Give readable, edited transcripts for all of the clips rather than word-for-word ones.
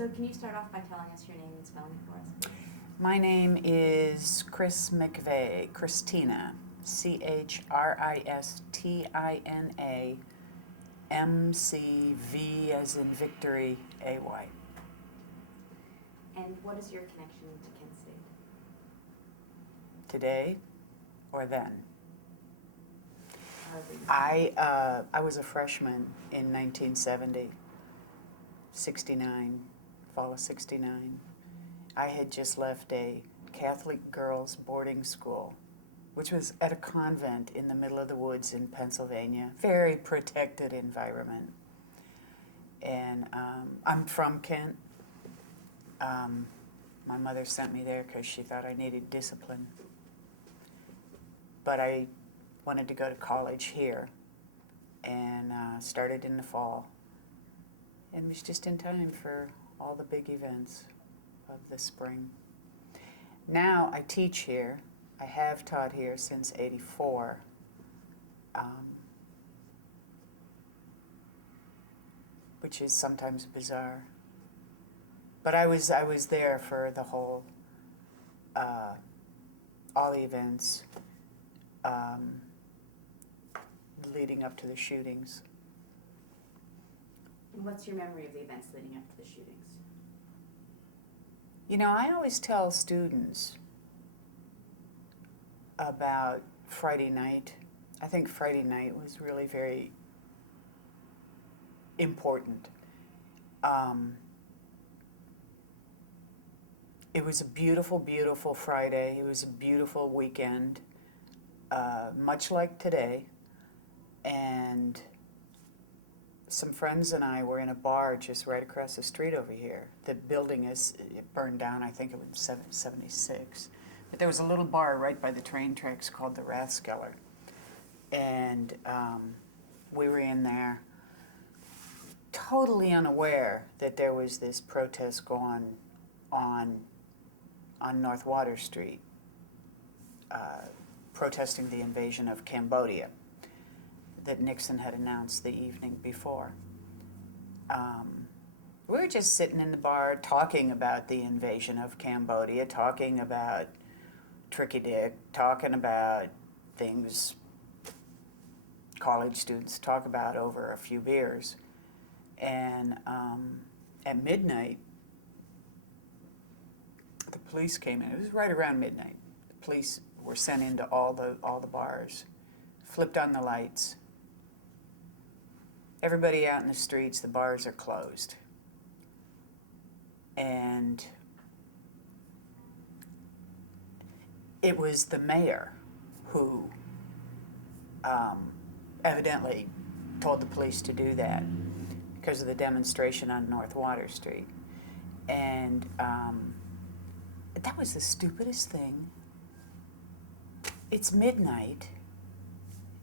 So can you start off by telling us your name and spelling it for us, please? My name is Chris McVay, Christina, Christina, MCV as in victory, AY. And what is your connection to Kent State? Today or then? However you- I was a freshman in 1970, 69, fall of 69. I had just left a Catholic girls' boarding school, which was at a convent in the middle of the woods in Pennsylvania, very protected environment. And I'm from Kent. My mother sent me there because she thought I needed discipline. But I wanted to go to college here and started in the fall. And was just in time for all the big events of the spring. Now I teach here. I have taught here since '84. Which is sometimes bizarre. But I was there for the whole, all the events leading up to the shootings. And what's your memory of the events leading up to the shootings? You know, I always tell students about Friday night. I think Friday night was really very important. It was a beautiful, beautiful Friday. It was a beautiful weekend, much like today. And some friends and I were in a bar just right across the street over here. The building it burned down, I think it was 76. But there was a little bar right by the train tracks called the Rathskeller. And we were in there totally unaware that there was this protest going on North Water Street, protesting the invasion of Cambodia that Nixon had announced the evening before. We were just sitting in the bar talking about the invasion of Cambodia, talking about Tricky Dick, talking about things college students talk about over a few beers. And at midnight, the police came in. It was right around midnight. The police were sent into all the bars, flipped on the lights. Everybody out in the streets, the bars are closed. And it was the mayor who evidently told the police to do that because of the demonstration on North Water Street. And that was the stupidest thing. It's midnight.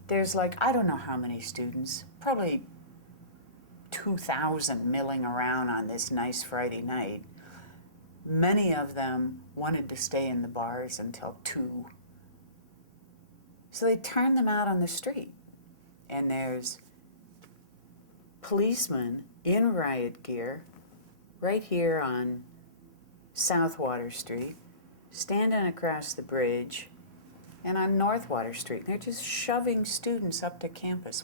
There's like, I don't know how many students, probably 2,000 milling around on this nice Friday night. Many of them wanted to stay in the bars until 2. So they turned them out on the street. And there's policemen in riot gear right here on South Water Street, standing across the bridge, and on North Water Street. They're just shoving students up to campus.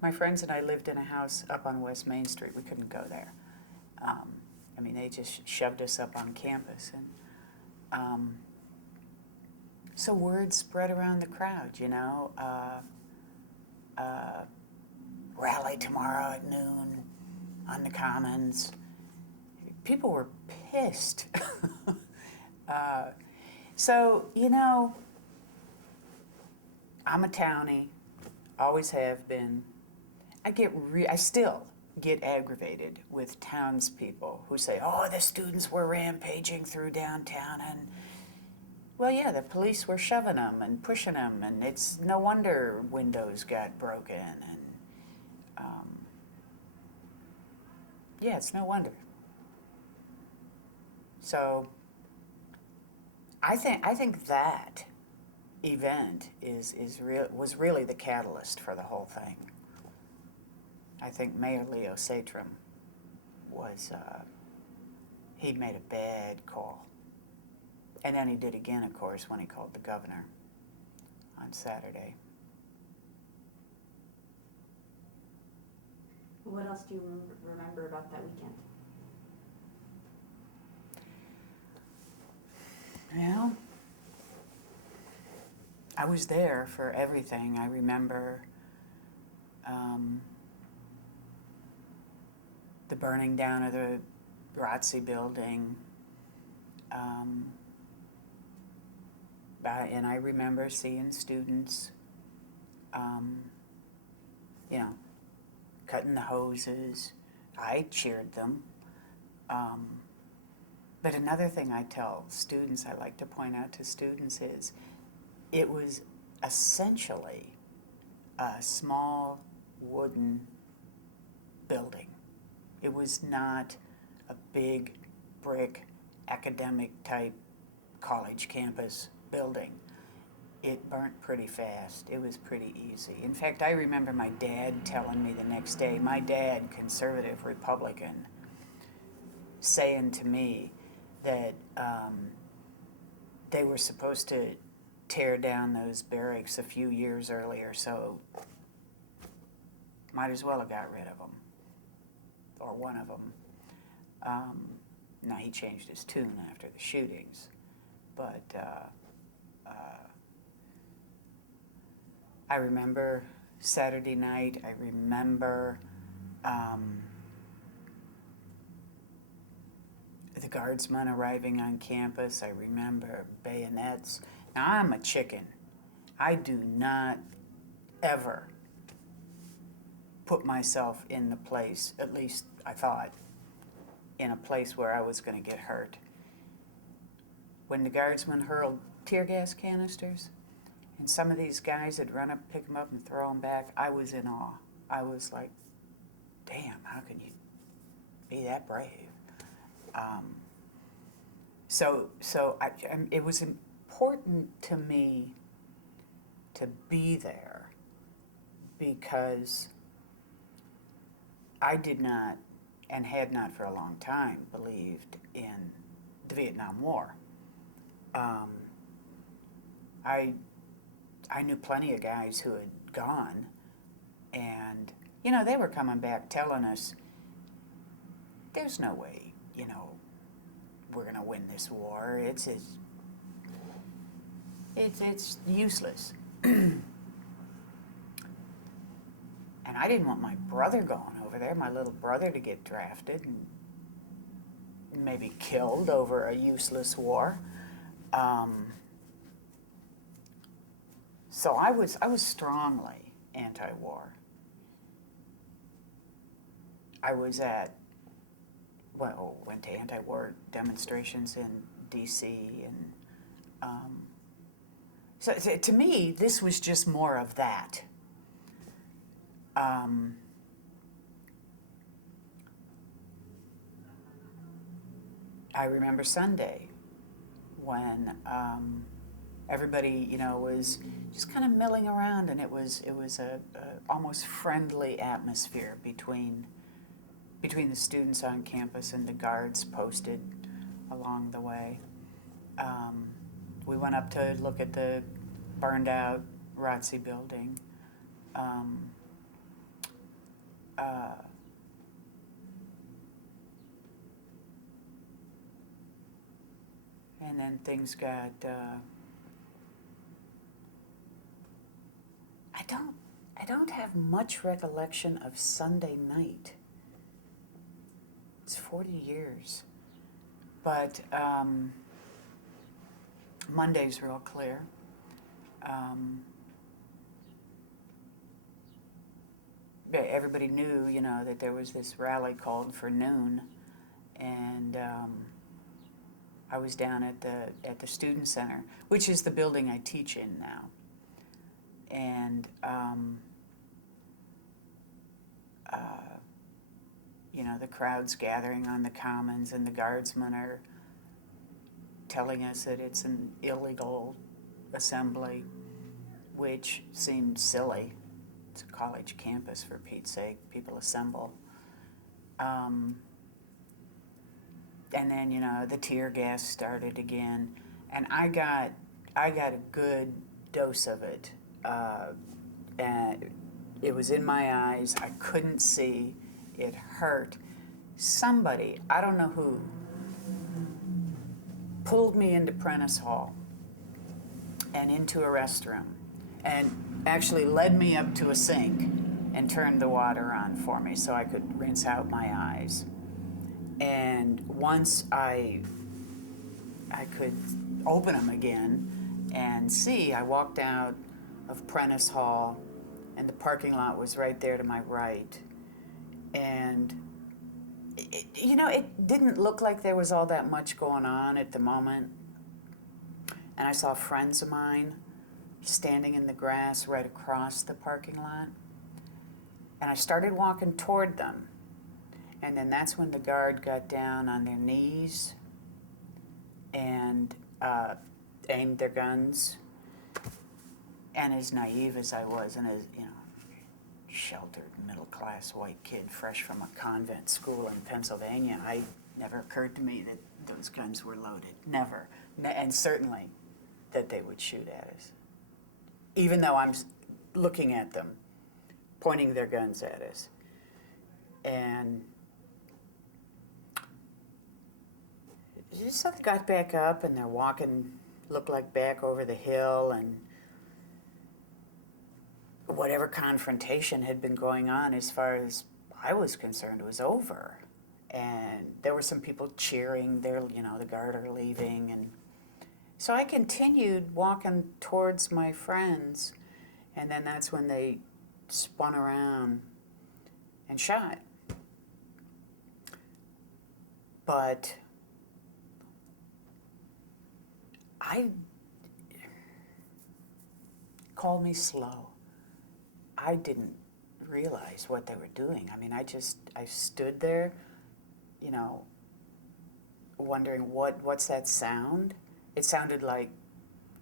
My friends and I lived in a house up on West Main Street. We couldn't go there. They just shoved us up on campus. And so word spread around the crowd, rally tomorrow at noon on the Commons. People were pissed. So, I'm a townie, always have been. I still get aggravated with townspeople who say, oh, the students were rampaging through downtown, and well, yeah, the police were shoving them and pushing them, and it's no wonder windows got broken, and yeah, it's no wonder. So I think that event was really the catalyst for the whole thing. I think Mayor Leo Satrum was he'd made a bad call. And then he did again, of course, when he called the governor on Saturday. What else do you remember about that weekend? Well, I was there for everything. I remember the burning down of the ROTC building. And I remember seeing students, cutting the hoses. I cheered them. But another thing I tell students, I like to point out to students, is it was essentially a small wooden building. It was not a big brick academic type college campus building. It burnt pretty fast. It was pretty easy. In fact, I remember my dad telling me the next day, my dad, conservative Republican, saying to me that they were supposed to tear down those barracks a few years earlier, so might as well have got rid of them, or one of them. Now, he changed his tune after the shootings, but I remember Saturday night. I remember the guardsmen arriving on campus. I remember bayonets. Now, I'm a chicken. I do not ever put myself in the place, at least I thought, in a place where I was going to get hurt. When the guardsmen hurled tear gas canisters, and some of these guys would run up, pick them up, and throw them back, I was in awe. I was like, damn, how can you be that brave? It was important to me to be there because I did not, and had not for a long time, believed in the Vietnam War. I knew plenty of guys who had gone, and, they were coming back telling us, there's no way, we're going to win this war. It's useless. And I didn't want my brother going over there, my little brother, to get drafted and maybe killed over a useless war. So I was strongly anti-war. I was went to anti-war demonstrations in D.C. and so to me, this was just more of that. I remember Sunday when everybody, was just kind of milling around, and it was a almost friendly atmosphere between the students on campus and the guards posted along the way. We went up to look at the burned out ROTC building. And then things got, I don't have much recollection of Sunday night. It's 40 years. But Monday's real clear. Everybody knew, that there was this rally called for noon, and I was down at the Student Center, which is the building I teach in now, and the crowd's gathering on the Commons, and the guardsmen are telling us that it's an illegal assembly, which seemed silly. It's a college campus, for Pete's sake. People assemble. and then, the tear gas started again, and I got a good dose of it. And it was in my eyes. I couldn't see. It hurt. Somebody, I don't know who, pulled me into Prentice Hall and into a restroom and actually led me up to a sink and turned the water on for me so I could rinse out my eyes. And once I could open them again and see, I walked out of Prentice Hall, and the parking lot was right there to my right. And it didn't look like there was all that much going on at the moment. And I saw friends of mine standing in the grass right across the parking lot. And I started walking toward them. And then that's when the guard got down on their knees and aimed their guns. And as naive as I was, and as, sheltered middle-class white kid fresh from a convent school in Pennsylvania, it never occurred to me that those guns were loaded. Never. And certainly that they would shoot at us. Even though I'm looking at them, pointing their guns at us. And so they got back up, and they're walking, looked like back over the hill, and whatever confrontation had been going on, as far as I was concerned, was over. And there were some people cheering, the guard are leaving. And so I continued walking towards my friends, and then that's when they spun around and shot. But call me slow. I didn't realize what they were doing. I mean, I stood there, wondering what's that sound? It sounded like,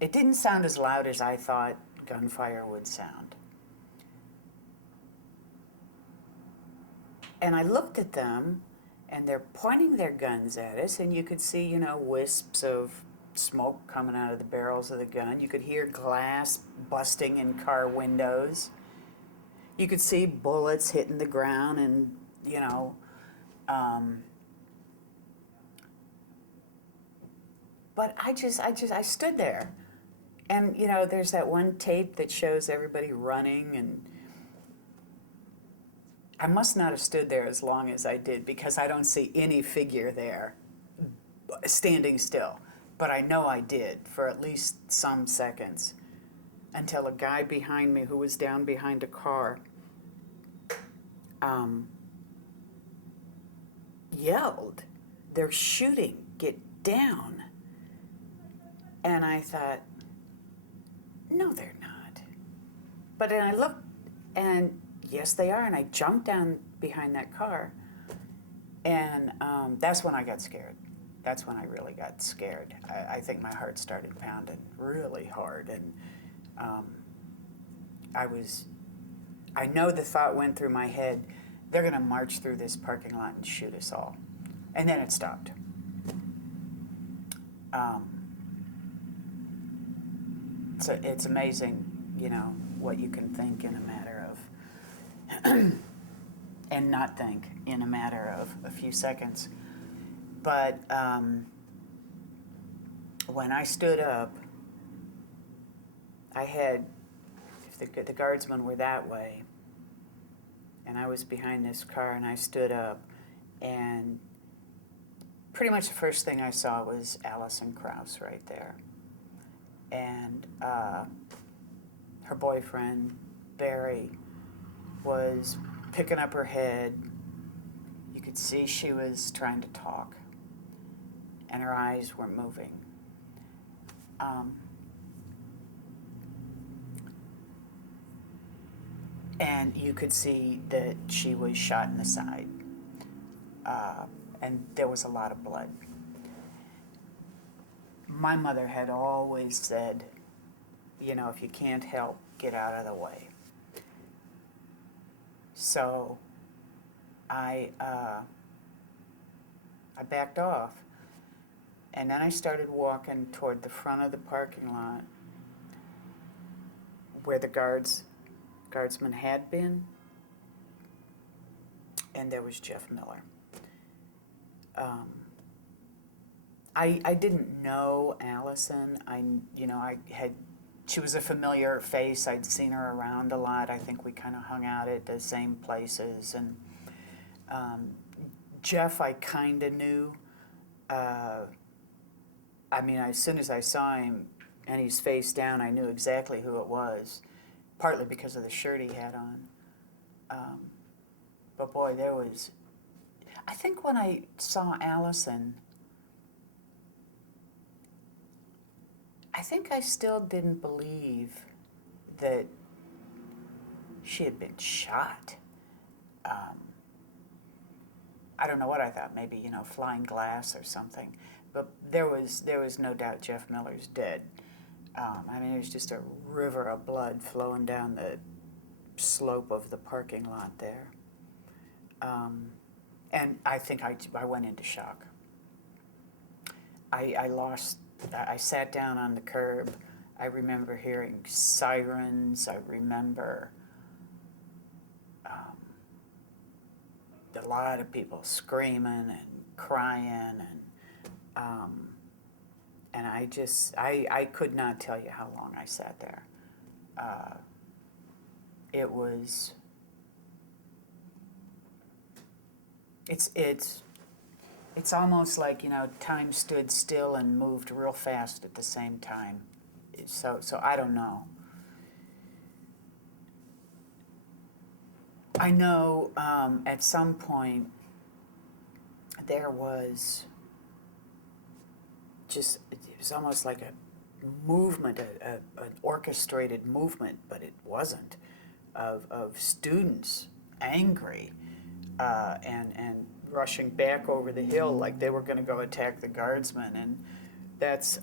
it didn't sound as loud as I thought gunfire would sound. And I looked at them, and they're pointing their guns at us, and you could see, wisps of smoke coming out of the barrels of the gun. You could hear glass busting in car windows. You could see bullets hitting the ground, and, but I stood there. And, there's that one tape that shows everybody running, and I must not have stood there as long as I did, because I don't see any figure there standing still. But I know I did for at least some seconds, until a guy behind me who was down behind a car yelled, "They're shooting, get down." And I thought, no, they're not. But then I looked, and yes, they are, and I jumped down behind that car, and that's when I got scared. That's when I really got scared. I think my heart started pounding really hard, and I know the thought went through my head, they're going to march through this parking lot and shoot us all. And then it stopped. So it's amazing, what you can think in a matter of, and not think in a matter of a few seconds. But when I stood up, I had, if the guardsmen were that way, and I was behind this car, and I stood up, and pretty much the first thing I saw was Allison Krauss right there. And her boyfriend, Barry, was picking up her head. You could see she was trying to talk, and her eyes were moving. And you could see that she was shot in the side, and there was a lot of blood. My mother had always said, if you can't help, get out of the way. So I I backed off. And then I started walking toward the front of the parking lot where the guardsman had been, and there was Jeff Miller. I didn't know Allison. She was a familiar face. I'd seen her around a lot. I think we kind of hung out at the same places. And Jeff, I kind of knew. As soon as I saw him and he's face down, I knew exactly who it was, partly because of the shirt he had on. But boy, I think when I saw Allison, I think I still didn't believe that she had been shot. I don't know what I thought, maybe, flying glass or something. But there was no doubt Jeff Miller's dead. It was just a river of blood flowing down the slope of the parking lot there. And I think I went into shock. I sat down on the curb. I remember hearing sirens. I remember a lot of people screaming and crying, and I could not tell you how long I sat there. It's almost like, time stood still and moved real fast at the same time. So I don't know. I know at some point there was it was almost like a movement, an orchestrated movement, but it wasn't, of students angry and rushing back over the hill like they were going to go attack the guardsmen. And that's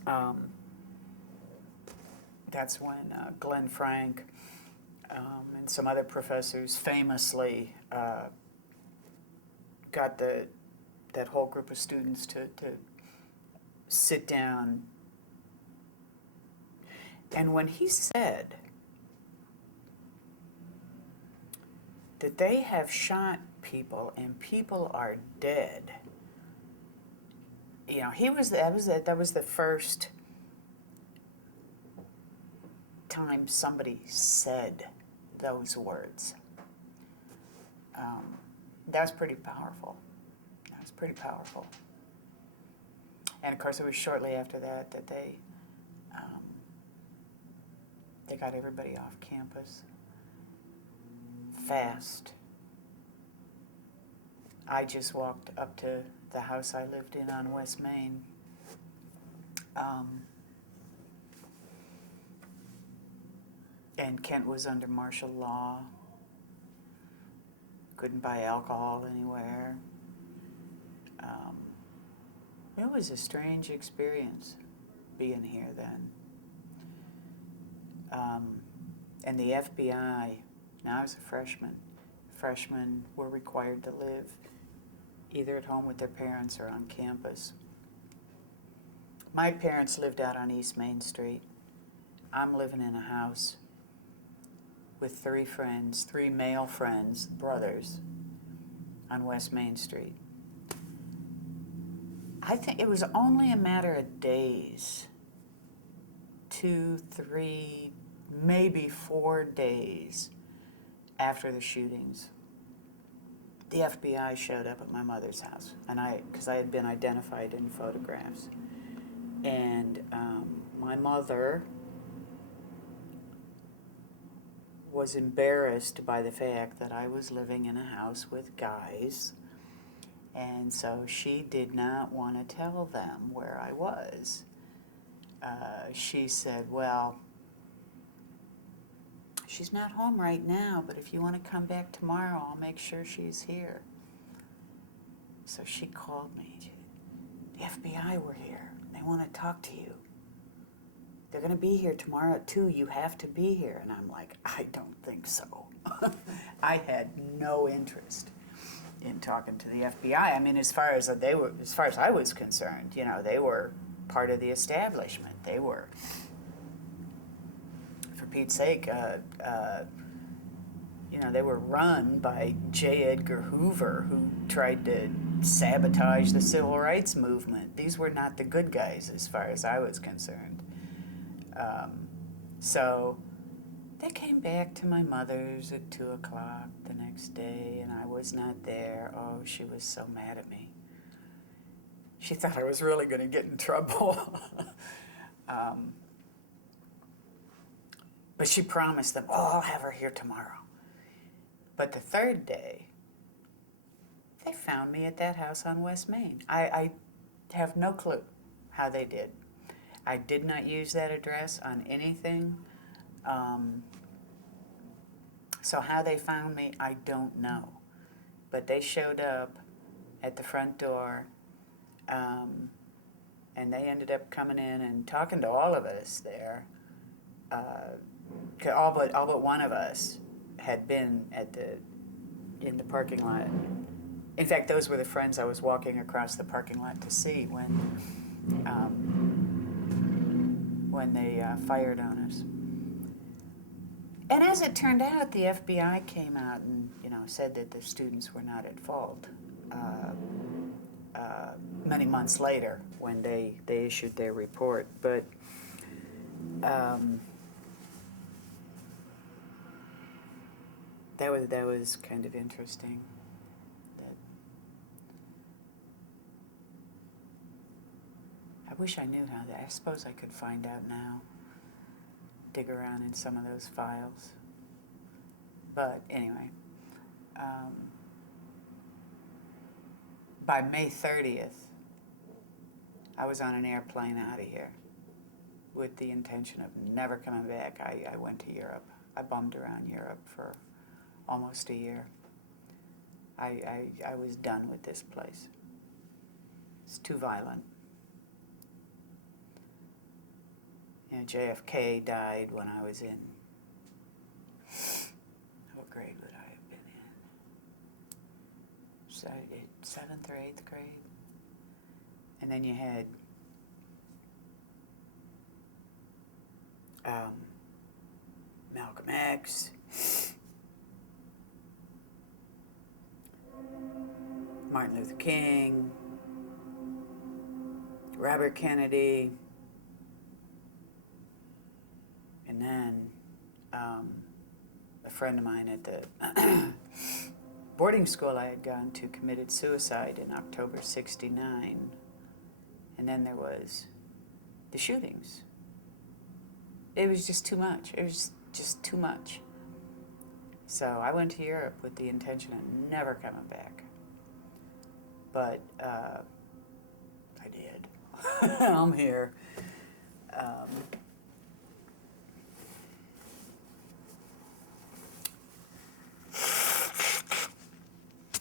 when Glenn Frank and some other professors famously got that whole group of students to sit down. And when he said that they have shot people and people are dead, that was the first time somebody said those words. That was pretty powerful. And of course, it was shortly after that they got everybody off campus fast. I just walked up to the house I lived in on West Main. And Kent was under martial law. Couldn't buy alcohol anywhere. It was a strange experience being here then. And the FBI, now I was a freshman. Freshmen were required to live either at home with their parents or on campus. My parents lived out on East Main Street. I'm living in a house with 3 friends, 3 male friends, brothers, on West Main Street. I think it was only a matter of days, 2, 3, maybe 4 days after the shootings. The FBI showed up at my mother's house, and because I had been identified in photographs. And my mother was embarrassed by the fact that I was living in a house with guys, and so she did not want to tell them where I was. She said, well, she's not home right now, but if you want to come back tomorrow, I'll make sure she's here. So she called me. The FBI were here. They want to talk to you. They're going to be here tomorrow at 2. You have to be here. And I'm like, I don't think so. I had no interest. in talking to the FBI. I mean, as far as I was concerned, you know, they were part of the establishment. They were, for Pete's sake, you know, they were run by J. Edgar Hoover, who tried to sabotage the civil rights movement. These were not the good guys, as far as I was concerned. So they came back to my mother's at 2 o'clock the next day, and I was not there. Oh, she was so mad at me. She thought I was really going to get in trouble. But she promised them, oh, I'll have her here tomorrow. But the third day, they found me at that house on West Main. I have no clue how they did. I did not use that address on anything. So how they found me, I don't know. But they showed up at the front door, and they ended up coming in and talking to all of us there. All but one of us had been in the parking lot. In fact, those were the friends I was walking across the parking lot to see when they fired on us. And as it turned out, the FBI came out and, you know, said that the students were not at fault. Many months later, when they issued their report, but that was kind of interesting. I wish I knew how that. I suppose I could find out now. Dig around in some of those files. But anyway, by May 30th, I was on an airplane out of here with the intention of never coming back. I went to Europe. I bummed around Europe for almost a year. I was done with this place. It's too violent. You know, JFK died when I was in, what grade would I have been in? So, 7th or 8th grade? And then you had Malcolm X, Martin Luther King, Robert Kennedy, and then a friend of mine at the boarding school I had gone to committed suicide in October '69. And then there was the shootings. It was just too much. It was just too much. So I went to Europe with the intention of never coming back. But I did. I'm here.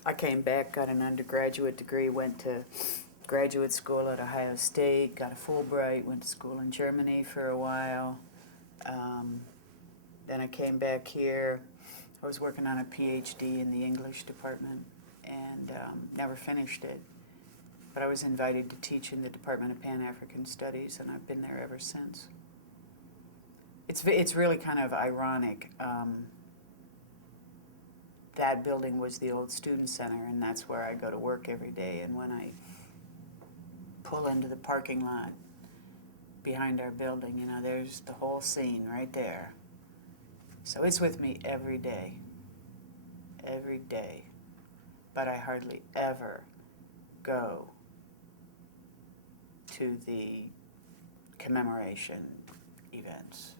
I came back, got an undergraduate degree, went to graduate school at Ohio State, got a Fulbright, went to school in Germany for a while. Then I came back here. I was working on a PhD in the English department and never finished it. But I was invited to teach in the Department of Pan-African Studies, and I've been there ever since. It's really kind of ironic. That building was the old student center, and that's where I go to work every day. And when I pull into the parking lot behind our building, you know, there's the whole scene right there. So it's with me every day. Every day. But I hardly ever go to the commemoration events.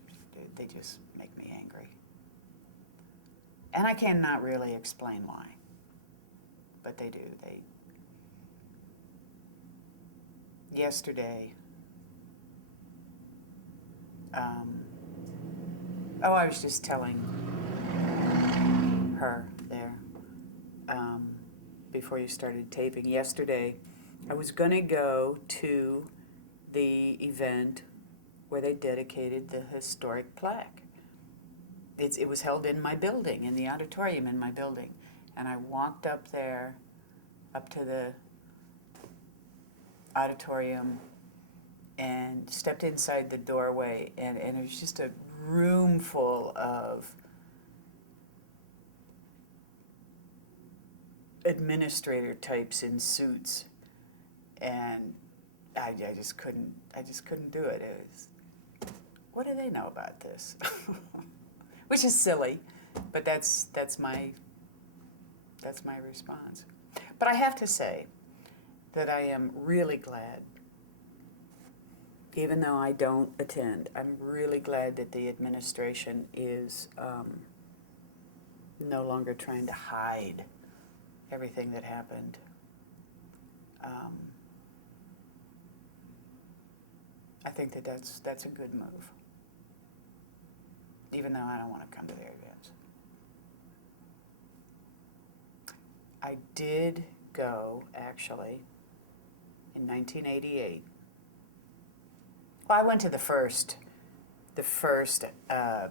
They just make me angry. And I cannot really explain why, but they do. Yesterday, I was just telling her there, before you started taping. Yesterday, I was going to go to the event where they dedicated the historic plaque. It was held in my building, in the auditorium in my building. And I walked up there up to the auditorium and stepped inside the doorway, and it was just a room full of administrator types in suits, and I just couldn't do it. It was, what do they know about this? Which is silly, but that's my response. But I have to say that I am really glad, even though I don't attend, I'm really glad that the administration is no longer trying to hide everything that happened. I think that that's a good move, even though I don't want to come to their events. I did go, actually, in 1988. Well, I went to the first, I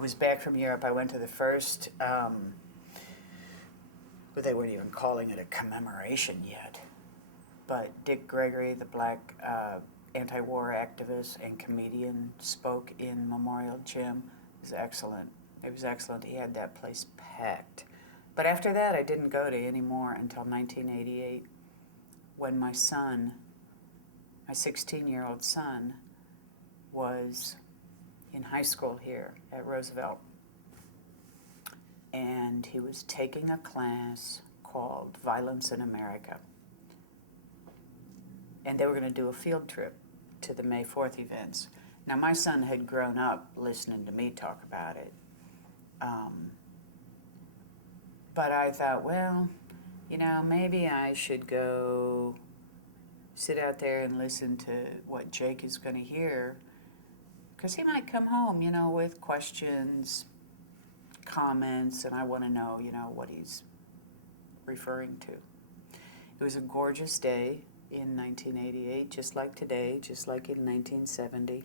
was back from Europe. I went to the first, but they weren't even calling it a commemoration yet. But Dick Gregory, the black anti-war activist and comedian, spoke in Memorial Gym. It was excellent. It was excellent. He had that place packed. But after that, I didn't go to any more until 1988, when my son, my 16-year-old son, was in high school here at Roosevelt. And he was taking a class called Violence in America. And they were going to do a field trip to the May 4th events. Now, my son had grown up listening to me talk about it. But I thought, well, you know, maybe I should go sit out there and listen to what Jake is going to hear, because he might come home, you know, with questions, comments, and I want to know, you know, what he's referring to. It was a gorgeous day in 1988, just like today, just like in 1970.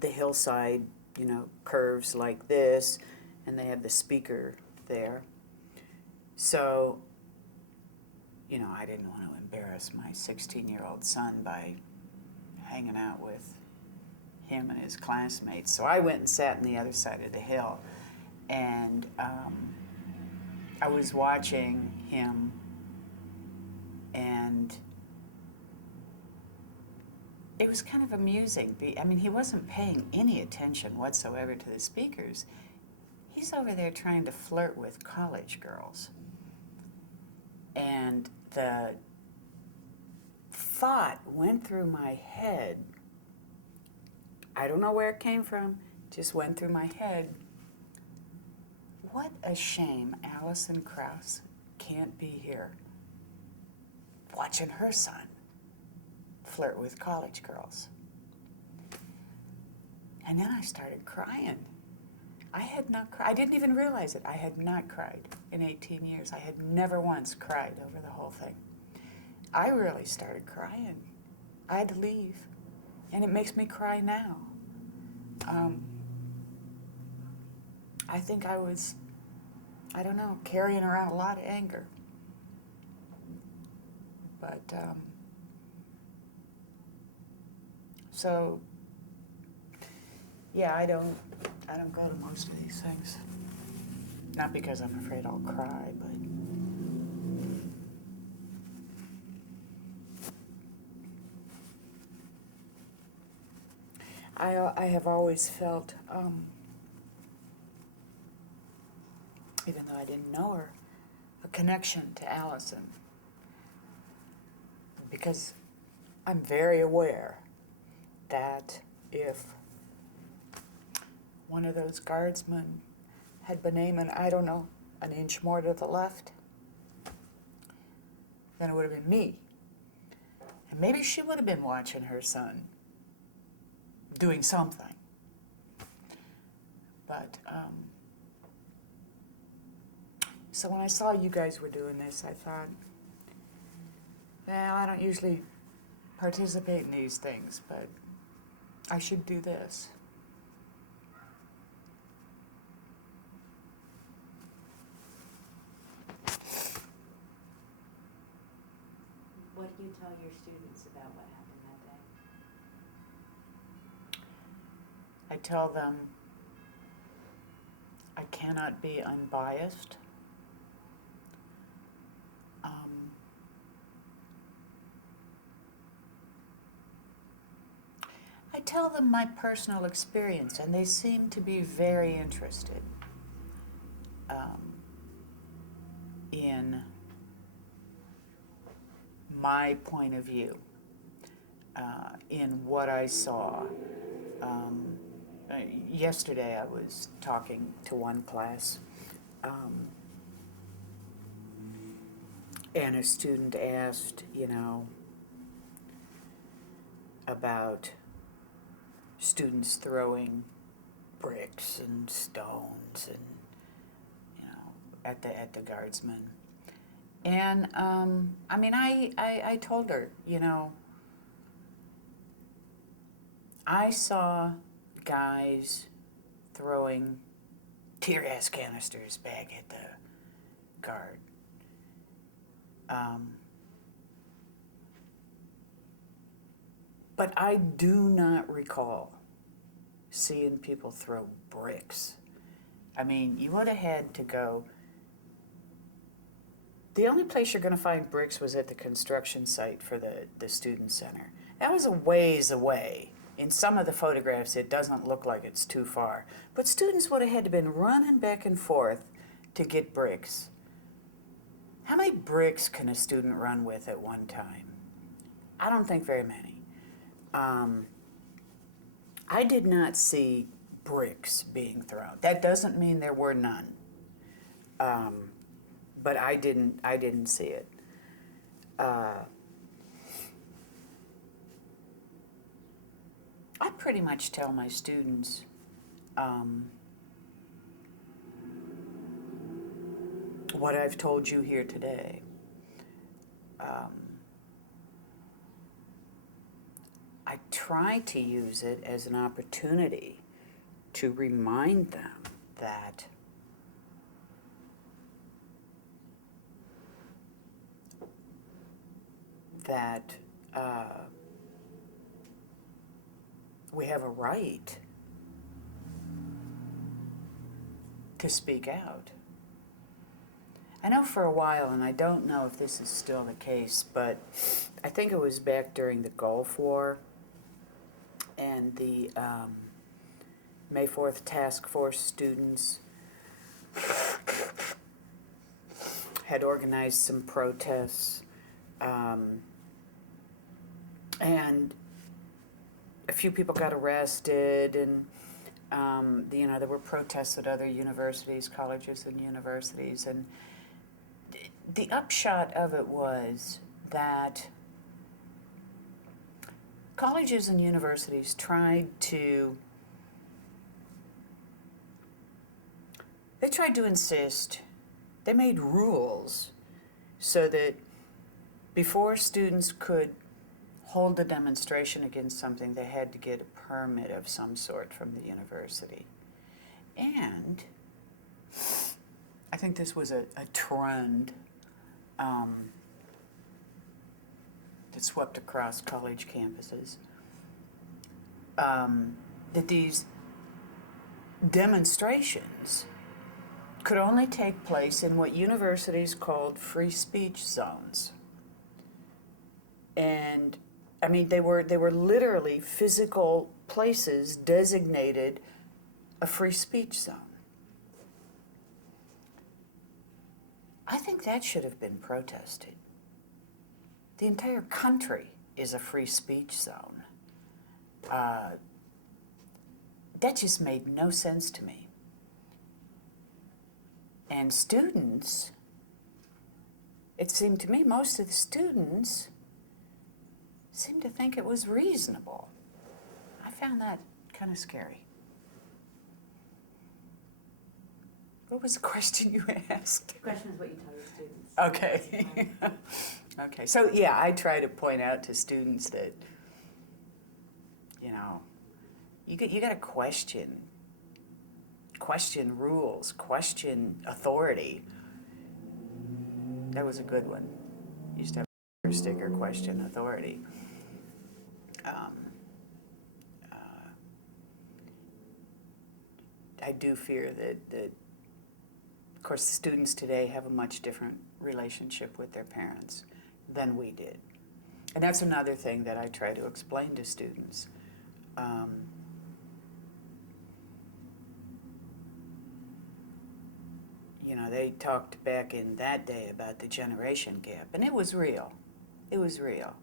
The hillside, you know, curves like this, and they have the speaker there. So, you know, I didn't want to embarrass my 16-year-old son by hanging out with him and his classmates. So I went and sat on the other side of the hill, and I was watching him, and it was kind of amusing. I mean, he wasn't paying any attention whatsoever to the speakers. He's over there trying to flirt with college girls. And the thought went through my head. I don't know where it came from, just went through my head. What a shame Alison Krauss can't be here watching her son flirt with college girls. And then I started crying. I had not cried. I didn't even realize it. I had not cried in 18 years. I had never once cried over the whole thing. I really started crying. I had to leave. And it makes me cry now. I think I was, I don't know, carrying around a lot of anger. But, so, yeah, I don't go to most of these things. Not because I'm afraid I'll cry, but I have always felt, even though I didn't know her, a connection to Alison. Because I'm very aware that if one of those guardsmen had been aiming, I don't know, an inch more to the left, then it would have been me. And maybe she would have been watching her son doing something. But, so when I saw you guys were doing this, I thought, well, I don't usually participate in these things, but I should do this. do you tell your students about what happened that day? I tell them I cannot be unbiased. I tell them my personal experience, and they seem to be very interested in my point of view, in what I saw. Yesterday I was talking to one class, and a student asked, about students throwing bricks and stones and, at the guardsmen. And, I told her, I saw guys throwing tear gas canisters back at the guard. But I do not recall seeing people throw bricks. You would have had to go. The only place you're going to find bricks was at the construction site for the student center. That was a ways away. In some of the photographs, it doesn't look like it's too far. But students would have had to been running back and forth to get bricks. How many bricks can a student run with at one time? I don't think very many. I did not see bricks being thrown. That doesn't mean there were none. But I didn't see it. I pretty much tell my students what I've told you here today. I try to use it as an opportunity to remind them that we have a right to speak out. I know for a while, and I don't know if this is still the case, but I think it was back during the Gulf War, and the May 4th Task Force students had organized some protests, and a few people got arrested, and there were protests at other universities, colleges and universities, and the upshot of it was that colleges and universities tried to insist, they made rules so that before students could hold a demonstration against something, they had to get a permit of some sort from the university. And I think this was a trend that swept across college campuses, that these demonstrations could only take place in what universities called free speech zones. And they were literally physical places designated a free speech zone. I think that should have been protested. The entire country is a free speech zone. That just made no sense to me. And students, it seemed to me, most of the students seemed to think it was reasonable. I found that kind of scary. What was the question you asked? The question is what you tell your students. Okay. Okay. So yeah, I try to point out to students that, you got to question rules, question authority. That was a good one. Used to have stick or question authority. I do fear that, of course, students today have a much different relationship with their parents than we did. And that's another thing that I try to explain to students. You know, they talked back in that day about the generation gap, and it was real. It was real.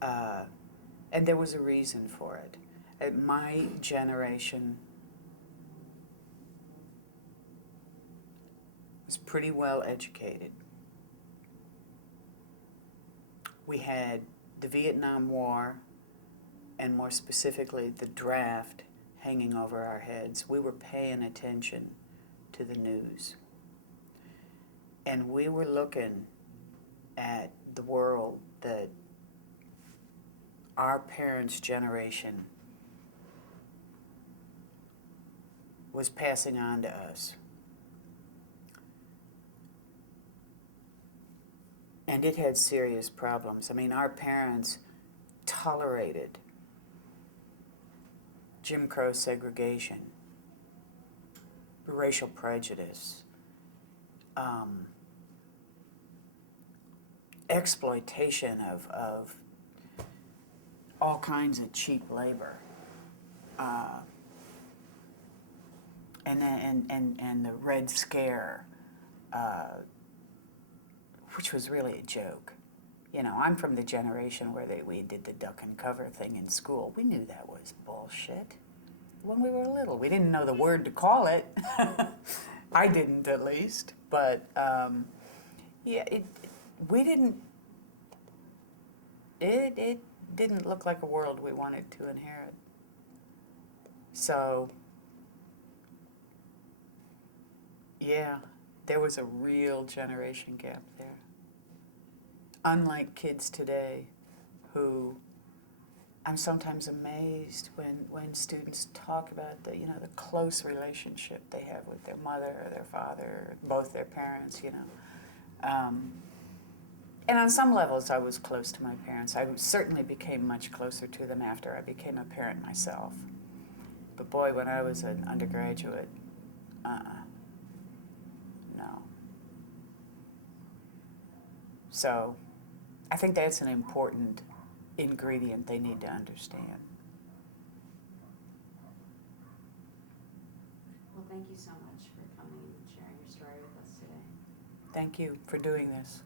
And there was a reason for it. My generation was pretty well educated. We had the Vietnam War, and more specifically the draft, hanging over our heads. We were paying attention to the news. And we were looking at the world that our parents' generation was passing on to us. And it had serious problems. I mean, our parents tolerated Jim Crow segregation, racial prejudice, exploitation of all kinds of cheap labor, and the Red Scare, which was really a joke. You know, I'm from the generation where we did the duck and cover thing in school. We knew that was bullshit when we were little. We didn't know the word to call it. I didn't, at least. But yeah, it didn't look like a world we wanted to inherit. So yeah, there was a real generation gap there. Unlike kids today, who I'm sometimes amazed when students talk about the close relationship they have with their mother or their father, or both their parents, And on some levels, I was close to my parents. I certainly became much closer to them after I became a parent myself. But boy, when I was an undergraduate, no. So I think that's an important ingredient they need to understand. Well, thank you so much for coming and sharing your story with us today. Thank you for doing this.